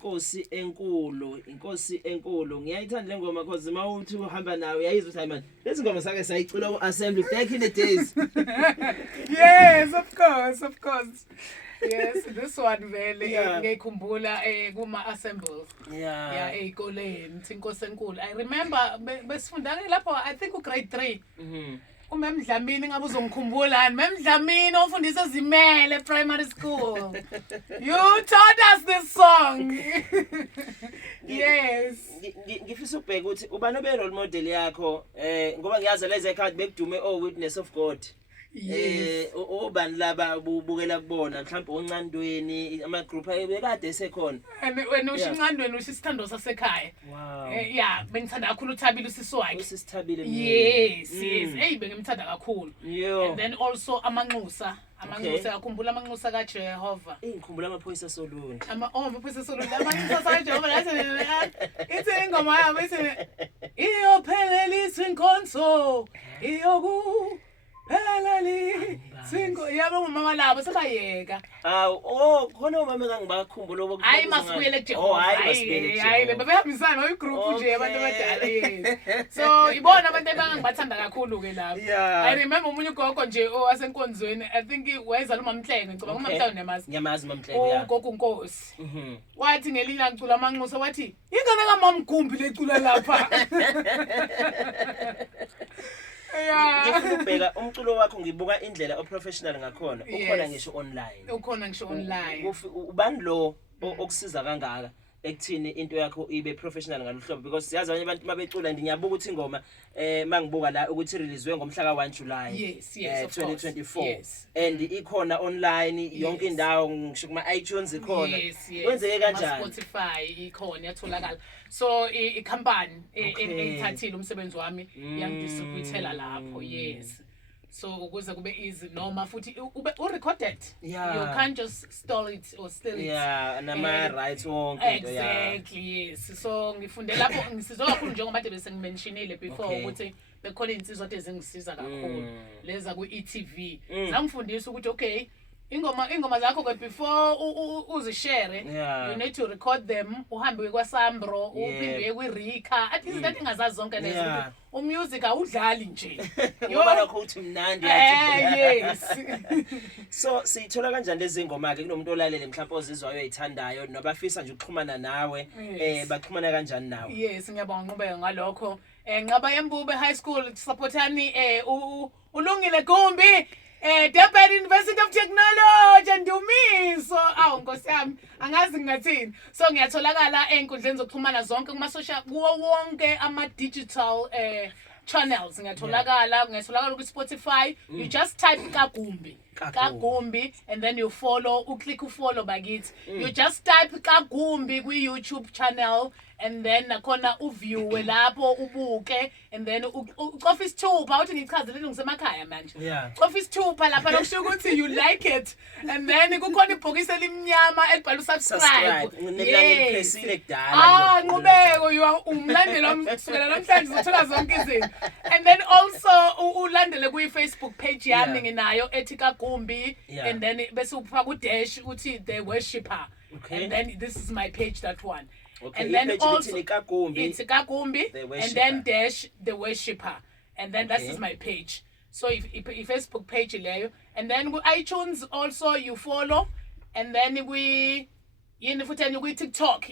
inkosi enkulu ngiyayithanda le ngoma because mawuthi uhamba nawe yayizwa ukuthi man lezi ngoma sake sayicula ku assembly back in the days. Yes, of course. Yes, this one vele ngiyikhumbula kuma assembles. Yeah, ezikoleni inkosi enkulu. I remember besifunda lapho I think u grade 3. Umem Dlamini ngabe uzongikhumbula Mem Dlamini ofundisa Zimele primary school. You taught us this song. Yes. Ngifisa ukubheka ukuthi ubani obe role model yakho ngoba ngiyazi lezi ekhaya bekudume Witness of God. Yes. Ubani laba ubukela kubona mhlawumbe oncandweni ama group ebekade esekhona. Wena ushincandweni usisithando sasekhaya. Wow. Yeah, bengithanda kakhulu uThabile usisiwakhe. Usisithabile mina. Yes. Hey bengimthanda kakhulu. And then also amanxusa yakhumbula amanxusa kaJehova. Ngikhumbula amaphoyisa Solunde. Amaphoyisa Solunde amanxusa kaJehova ithi ingoma yabo ithi iyophelelisa inkonzo iyoku Helali singo yabo mama labo sebayeka khona umama ngangibakhumbula ukuthi hayi masibuyele Jehova hayi bebehambisana oyigroup nje abantu abadala yes so ibona abantu abangibathanda kakhulu ke lapho I remember umunye ugogo nje owasenkonzweni I think wayezala uMamhlenge ngicabanga uMamhlenge Nyamazi uMamhlenge ugogo Nkosi wathi ngelinye ngicula amanxusa wathi ingane kaMamgumbi lecula lapha Ngifuna ukubheka umculo wakho ngibuka indlela oprofessional ngakhona ukhona ngisho online ubani lo okusiza kangaka ekuthini into yakho ibe professional ngalohlobo because siyazi abanye abantu mabecula ngiyabhuka ukuthi ingoma mangibuka la ukuthi releasewe ngomhla ka 1 July 2024 and ikhona online yonke indawo ngisho kuma iTunes ikhona kwenzeke kanjani Spotify ikhona yatholakala so icompany ethathile umsebenzi wami yangidistributela lapho yes so ukuze kube easy noma futhi ube recorded you can't just store it or steal it nama rights wonke exactly yes so ngifunde lapho ngisizwa kakhulu njengoba kade bese ngimentionile before ukuthi bekhona insizwa ezingisiza kakhulu leza ku ETV zangifundisa ukuthi okay ingoma zakho ke before uzishare you need to record them uhambe kwa Sambro uphinde kwiRika athi izinto engazazi zonke lezo umusic awudlali nje ngoba nakho uthi mnandi yes so sithola kanjani lezi ngoma ke kunomuntu olalele mhlawumbe ozizwayo uyithandayo nabafisa nje ukuxhumana nawe baxhumana kanjani nawe yes ngiyabonga ngqhubeka ngalokho Nqaba Yembube High School supportani ulungile Gumbi Durban University of Technology Ndumiso Nkosi yami angazi ngingathini so ngiyatholakala enkundleni zokuxhumana zonke kuma social kuwo wonke ama digital channels ngiyatholakala ku Spotify you just type Kagumbi and then you follow click follow bakithi you just type Kagumbi ku YouTube channel and then nakhona uview lapho ubuke and then ucofa isithupha uthi ngichazelele ngisemakhaya manje cofa isithupha lapha lokusho ukuthi you like it and then kukhona ibhokisi elimnyama elibhalwe subscribe ngiphesile kudala nqubeko you umlandeli omsukela namhlanje uzothola zonke izinto and then also ulandele ku Facebook page yami nginayo ethi Kagumbi and then bese upha ku dash uthi the worshipper and then this is my page that one. Okay, and then also it's Kagumbi and then dash the worshipper and then that is my page so if Facebook page leyo and then iTunes also you follow and then we yini futhi ku TikTok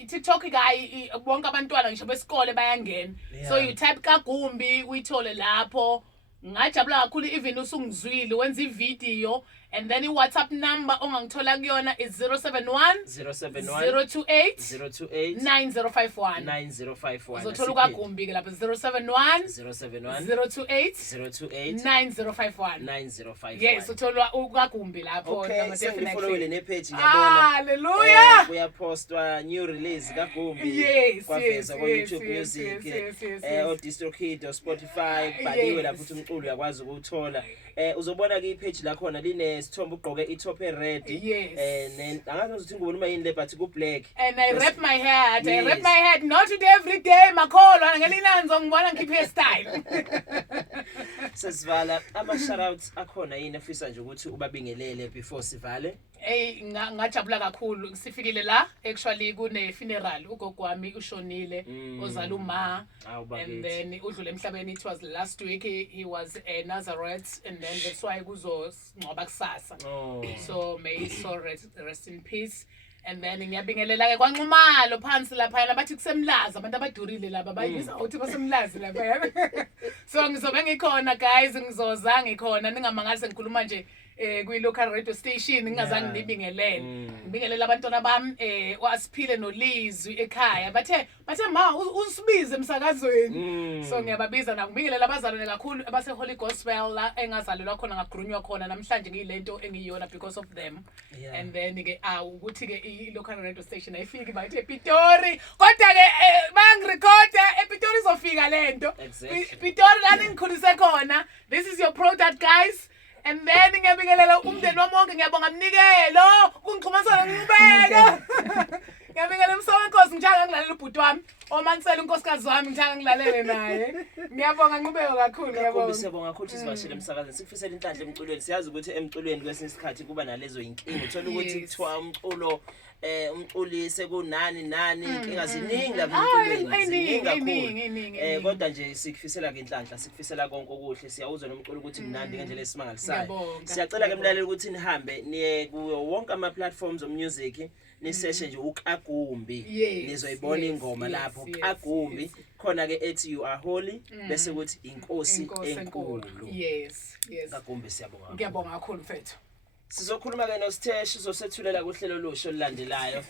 guy bonke abantwana ngisho besikole bayangena so you type Kagumbi uyithole lapho ngajabula kakhulu even usungizwile wenza ivideo and then WhatsApp number ongangithola kuyona is 071 028 9051 uzothola uKagumbi ke lapha 071 028 9051 yes uthola uKagumbi lapho definitely follow ne page ngiyabona hallelujah kuyapostwa new release Kagumbi yes ku YouTube music o DistroKid Spotify baliwe lapho uthi umculo uyakwazi ukuthola uzobona ke ipage la khona line sithombe ugqoke itop red angazi ukuthi ingubo noma yini le but ku black and I wrap my head not today every day makholwa ngelinanzo ngibona ngikhiphe style Sesivala ama shoutouts akhona yini efisa nje ukuthi ubabingelele before sivale? Ngajabula kakhulu sifikile la actually kune funeral ugogo wami ushonile ozala uma and then udlule emhlabeni. It was last week. He was a Nazareth and then that's why kuzongcwaba kusasa. So may his soul rest in peace. And then ngiyabingelela ke kwaNxumalo phansi lapha bathi kusemlaza abantu abadurile laba bayibiza uthi basemlazi lapha. So ngizobe ngikhona guys, ngizoza ngikhona ningamangase ngikhuluma nje kwi local radio station ngingazange ngibingelele. Ngibingelela abantwana bami waSiphile noLizwi ekhaya. Bathe ma usibize emsakazweni. So ngiyababiza na ngibingelela abazalwane kakhulu abase Holy Gospel la engazalelwa khona ngagrunywa khona namhlanje ngiyilento engiyona because of them. And then ke ukuthi ke i local radio station ayifiki bathi ePitori kodwa ke bangirecorda ePitori izofika lento. Pitori la ningikhulise khona. This is your product guys. And then ngiyabingelela umndeni wami wonke, ngiyabonga Mnikelo ungixhumanisana ngibeka. Ngiyabingelela Msowenkosi njalo ngilalela ubhuti wami omansela unkosikazi wami njalo ngilalele naye. Ngiyabonga Nqubeko kakhulu ngiyabonga. Siyabonga kakhulu sivashile emsakazweni. Sikufisela inhlanhla emculweni. Siyazi ukuthi emculweni kwesinye isikhathi kuba nalezo inkinga. Uthola ukuthi kuthiwa umculo umculi sekunani inkinga ziningi lapha emculweni. Kakhulu. Kodwa nje sikufisela ke inhlanhla, sikufisela konke okuhle. Siyawuzwa nomculo ukuthi mnandi ngendlela esimangalisayo. Siyacela ke mlaleli ukuthi nihambe niye kuwo wonke ama platforms of music. Niseshe nje uKagumbi nizoyibona ingoma lapho Kagumbi khona ke ethi you are holy bese kuthi inkosi enkulu. Yes Kagumbi siyabonga. Ngiyabonga kakhulu mfethu. Sizokhuluma ke noSthesh uzosethulela kuhlelo lusho olulandelayo.